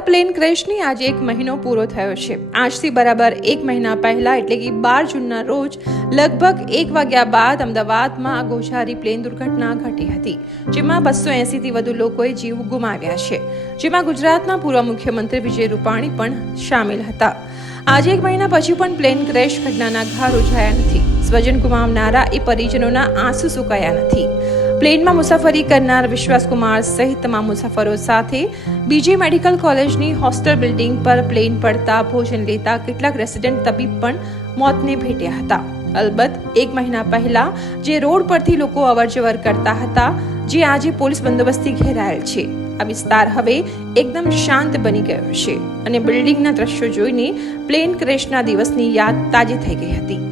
Ahmedabad plane ક્રેશની આજે એક મહિનો પૂરો થયો છે. આજથી બરાબર એક મહિના પહેલા એટલે કે બાર જૂનના રોજ લગભગ એક વાગ્યા બાદ અમદાવાદમાં આ ગોઝારી પ્લેન દુર્ઘટના ઘટી હતી, જેમાં બસો એંસીથી વધુ લોકોએ જીવ ગુમાવ્યા છે. જેમાં ગુજરાતના પૂર્વ મુખ્યમંત્રી વિજય રૂપાણી પણ સામેલ હતા. આજે એક મહિના પછી પણ પ્લેન ક્રેશ ઘટનાના ઘા રૂઝાયા નથી. સ્વજન ગુમાવનારા એ પરિજનોના આંસુ સુકાયા નથી. પ્લેનમાં મુસાફરી કરનાર વિશ્વાસકુમાર સહિત તમામ મુસાફરો સાથે બીજી મેડિકલ કોલેજની હોસ્ટેલ બિલ્ડિંગ પર પ્લેન પડતા ભોજન લેતા કેટલાક રેસિડેન્ટ તબીબ પણ મોતને ભેટ્યા હતા. અલબત્ત, એક મહિના પહેલા જે રોડ પરથી લોકો અવરજવર કરતા હતા, જે આજે પોલીસ બંદોબસ્તથી ઘેરાયેલ છે. આ વિસ્તાર હવે એકદમ શાંત બની ગયો છે અને બિલ્ડિંગના દ્રશ્યો જોઈને પ્લેન ક્રેશના દિવસની યાદ તાજી થઈ ગઈ હતી.